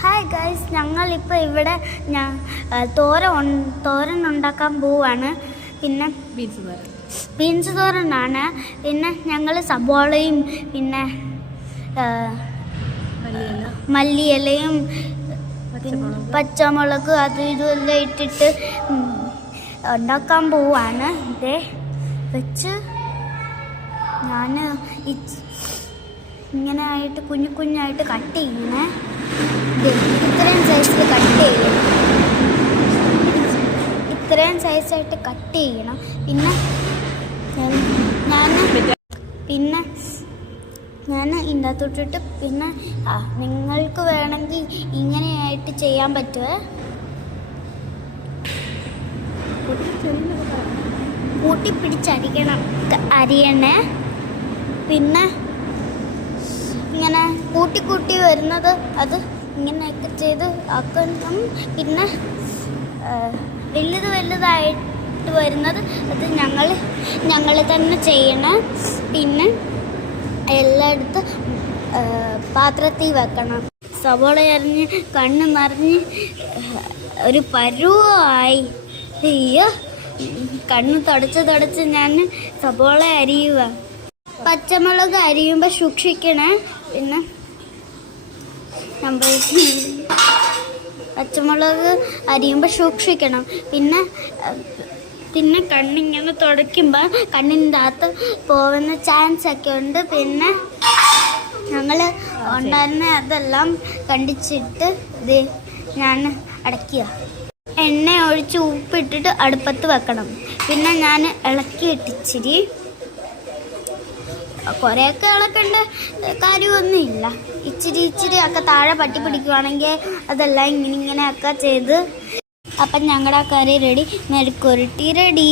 Hi guys, ഞങ്ങളിപ്പോൾ ഇവിടെ തോരൻ ഉണ്ടാക്കാൻ പോവാണ്. പിന്നെ ബീൻസ് തോരനാണ്. പിന്നെ ഞങ്ങൾ സബോളയും പിന്നെ മല്ലിയിലയും പച്ചമുളക് അതും ഇതുമെല്ലാം ഇട്ടിട്ട് ഉണ്ടാക്കാൻ പോവാണ്. ഇതേ വെച്ച് ഞാൻ ഇങ്ങനെ ആയിട്ട് കുഞ്ഞായിട്ട് കട്ട് ചെയ്യണേ. ഇത്രയും സൈസിൽ കട്ട് ചെയ്യണം. ഇത്രയും സൈസായിട്ട് കട്ട് ചെയ്യണം. പിന്നെ ഞാൻ ഇതിൻ്റെ അകത്തോട്ടിട്ട് പിന്നെ നിങ്ങൾക്ക് വേണമെങ്കിൽ ഇങ്ങനെയായിട്ട് ചെയ്യാൻ പറ്റുമേ. കൂട്ടിപ്പിടിച്ചരിക്കണം അരിയണേ. പിന്നെ ഇങ്ങനെ കൂട്ടി വരുന്നത് അത് ഇങ്ങനെയൊക്കെ ചെയ്ത് ആക്കണം. പിന്നെ വലുതായിട്ട് വരുന്നത് അത് ഞങ്ങൾ തന്നെ ചെയ്യണം. പിന്നെ എല്ലായിടത്തും പാത്രത്തിൽ വെക്കണം. സവോള അരിഞ്ഞ് കണ്ണ് നിറഞ്ഞ് ഒരു പരുവായി. അയ്യോ, കണ്ണ് തുടച്ച് ഞാൻ സവോള അരിയുക. പച്ചമുളക് അരിയുമ്പോൾ സൂക്ഷിക്കണേ. പിന്നെ പച്ചമുളക് അരിയുമ്പോൾ സൂക്ഷിക്കണം. പിന്നെ കണ്ണിങ്ങനെ തുടയ്ക്കുമ്പോൾ കണ്ണിൻ്റെ അകത്ത് പോകുന്ന ചാൻസ് ഒക്കെ ഉണ്ട്. പിന്നെ ഞങ്ങൾ ഉണ്ടായിരുന്ന അതെല്ലാം കണ്ടിച്ചിട്ട് ഇത് ഞാൻ അടയ്ക്കുക. എണ്ണ ഒഴിച്ച് ഉപ്പിട്ടിട്ട് അടുപ്പത്ത് വെക്കണം. പിന്നെ ഞാൻ ഇളക്കിയിട്ടിച്ചിരി കുറേയൊക്കെ ഇളക്കേണ്ട കാര്യമൊന്നുമില്ല. ഇച്ചിരി ഒക്കെ താഴെ പറ്റി പിടിക്കുവാണെങ്കിൽ അതെല്ലാം ഇങ്ങനെയൊക്കെ ചെയ്ത് അപ്പം ഞങ്ങളുടെ കറി റെഡി. മെഴുക്കുരുട്ടി റെഡി.